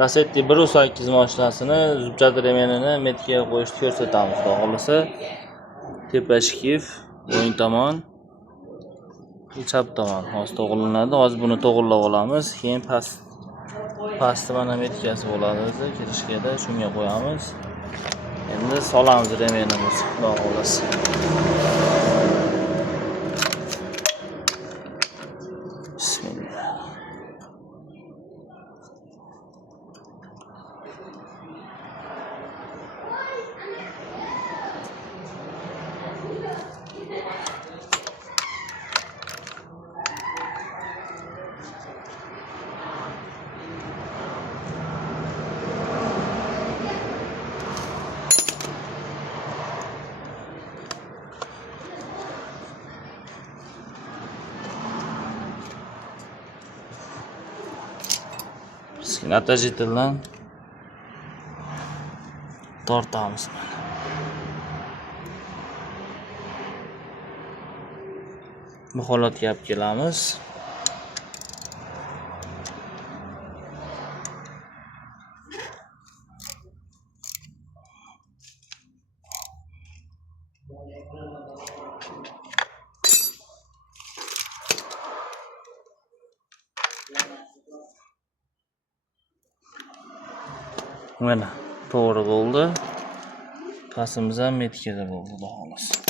Lacetti 1.8 mashinasini zubchada remenini metga qo'yishni ko'rsatamiz. Xudo xolasa. Tepa shkif, o'ng tomon, chap tomon hozir to'g'rilanadi. Hozir buni to'g'rilab olamiz. Keyin pastda mana metkasi bo'ladi o'zi, kirishgada shunga qo'yamiz. Endi solamiz remenimizni, xudo xolasa. Bismillah. Natijada tortamiz. Bu holatga olib kelamiz. Mana to'g'ri bo'ldi. Pasimiz ham metkada bo'ldi, xudo xolasa.